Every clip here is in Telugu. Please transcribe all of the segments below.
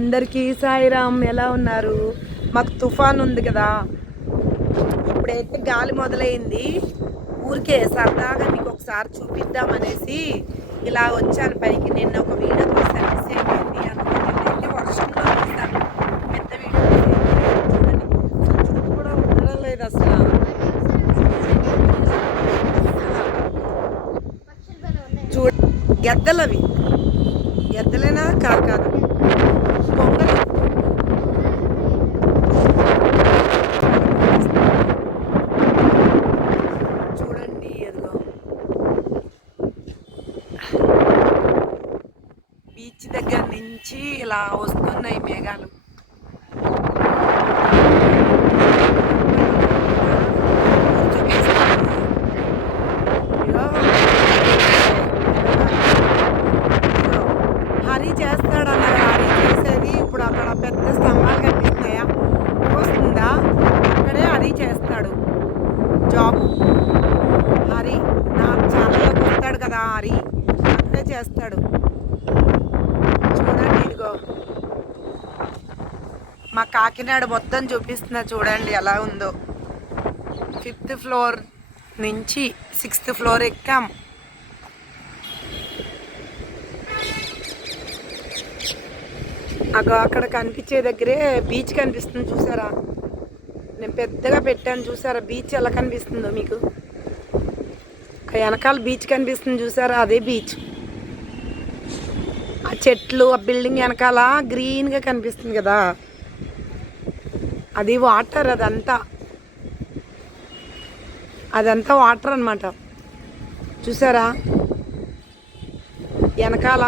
అందరికీ సాయిరామ్ ఎలా ఉన్నారు మాకు తుఫాన్ ఉంది కదా ఇప్పుడైతే గాలి మొదలైంది ఊరికే సరదాగా మీకు ఒకసారి చూపిద్దామనేసి ఇలా వచ్చాను పైకి నిన్న ఒక వీడియో తీసాను సేమ్ అయిపోయింది వర్షంలో తీసాను పెద్ద వీడియో కూడా ఉండడం లేదు అసలు చూడ గెద్దలవి గెద్దలేనా కాదు కాదు కొంగలు చూడండి ఎదుగో బీచ్ దగ్గర నుంచి ఇలా వస్తున్నాయి మేఘాలు చూపిస్తాను. ఇదిగో. చేస్తాడు అన్నారు హరి చేసేది ఇప్పుడు అక్కడ పెద్ద స్తంభాలు కనిపిస్తున్నాయా వస్తుందా అక్కడే హరి చేస్తాడు జాబ్ హరి నా ఛానల్లోకి మరి అట్లే చేస్తాడు. చూడండి ఇదిగో. మా కాకినాడ మొత్తం చూపిస్తున్నా చూడండి ఎలా ఉందో. ఫిఫ్త్ ఫ్లోర్ నుంచి సిక్స్త్ ఫ్లోర్ ఎక్కాం. అగో అక్కడ కనిపించే దగ్గరే బీచ్ కనిపిస్తుంది చూసారా? నేను పెద్దగా పెట్టాను చూసారా? బీచ్ ఎలా కనిపిస్తుందో మీకు? వెనకాల బీచ్ కనిపిస్తుంది చూసారా? అదే బీచ్ ఆ చెట్లు ఆ బిల్డింగ్ వెనకాల గ్రీన్గా కనిపిస్తుంది కదా. అది వాటర్ అదంతా. అదంతా వాటర్ అన్నమాట. చూసారా? వెనకాల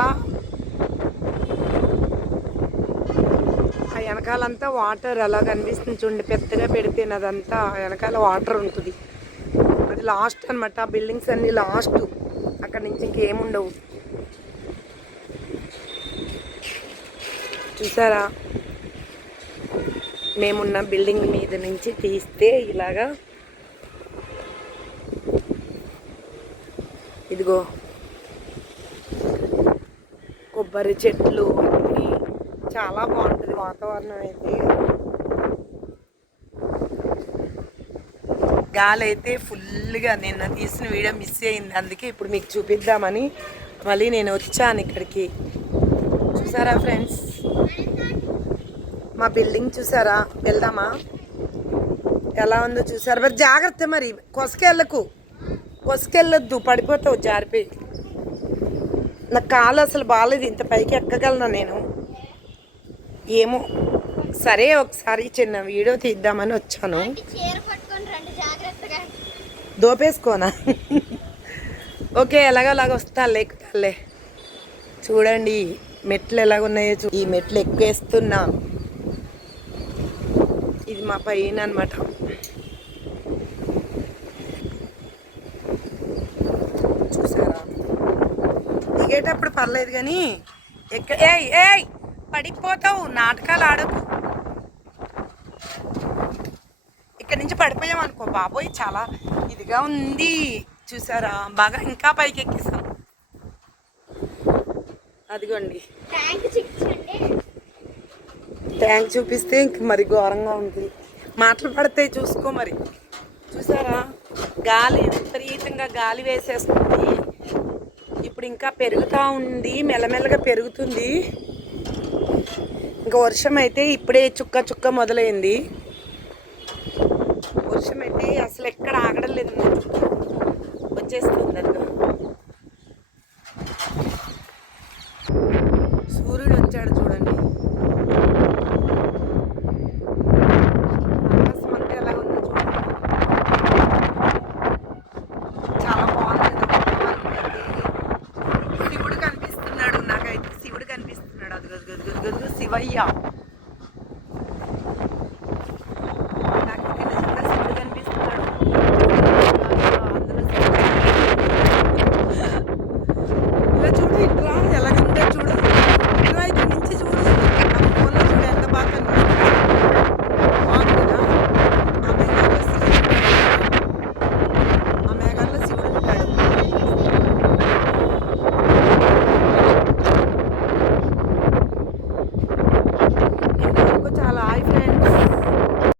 ఆ వెనకాలంతా వాటర్ అలా కనిపిస్తుంది చూడండి పెద్దగా పెడితే అదంతా. వెనకాల వాటర్ ఉంటుంది. అది లాస్ట్ అనమాట ఆ బిల్డింగ్స్ అన్ని లాస్ట్. అక్కడ నుంచి ఇంకేముండవు. చూసారా? మేమున్న బిల్డింగ్ మీద నుంచి తీస్తే ఇలాగా. ఇదిగో. కొబ్బరి చెట్లు అన్నీ. చాలా బాగుంటుంది వాతావరణం అయితే. గాలి అయితే ఫుల్గా నిన్న తీసిన వీడియో మిస్ అయింది. అందుకే ఇప్పుడు మీకు చూపిద్దామని మళ్ళీ నేను వచ్చాను ఇక్కడికి. చూసారా ఫ్రెండ్స్? మా బిల్డింగ్ చూసారా? వెళ్దామా? ఎలా ఉందో చూసారా? మరి జాగ్రత్త మరి కొసకెళ్ళకు. కొసకెళ్ళొద్దు పడిపోతావు జారిపోయి నా కాలు అసలు బాగాలేదు ఇంత పైకి ఎక్కగలనా నేను. ఏమో. సరే ఒకసారి చిన్న వీడియో తీద్దామని వచ్చాను. దోపేసుకోనా? ఓకే ఎలాగోలాగ వస్తాలే ఎక్కుతాలే. చూడండి మెట్లు ఎలాగున్నాయో చూ ఈ మెట్లు ఎక్కువేస్తున్నా. ఇది మా పైన అనమాట చూసారా? దిగేటప్పుడు పర్లేదు కానీ ఎక్క ఏయ్ ఏయ్ పడిపోతావు నాటకాలు ఆడకు ఇక్కడ నుంచి పడిపోయాం అనుకో బాబోయ్ చాలా ఇదిగా ఉంది. చూసారా? బాగా ఇంకా పైకి ఎక్కేసాం అదిగోండి ట్యాంక్ చూపిస్తే ఇంక మరి ఘోరంగా ఉంది. మాటలు పడితే చూసుకో మరి. చూసారా? గాలి విపరీతంగా గాలి వేసేస్తుంది. ఇప్పుడు ఇంకా పెరుగుతూ ఉంది మెల్లమెల్లగా పెరుగుతుంది. ఇంకా వర్షం అయితే ఇప్పుడే చుక్క చుక్క మొదలైంది. వర్షం అయితే అసలు ఎక్కడ ఆగడం లేదు నా చుట్టూ. వచ్చేస్తుంది అదిగో సూర్యుడు వచ్చాడు చూడండి. ఆకాశం అంతా ఎలా ఉందో చూడండి. చాలా బాగుంది. శివుడు కనిపిస్తున్నాడు. నాకైతే శివుడు కనిపిస్తున్నాడు. అది గదు గదు గదు గదు శివయ్య.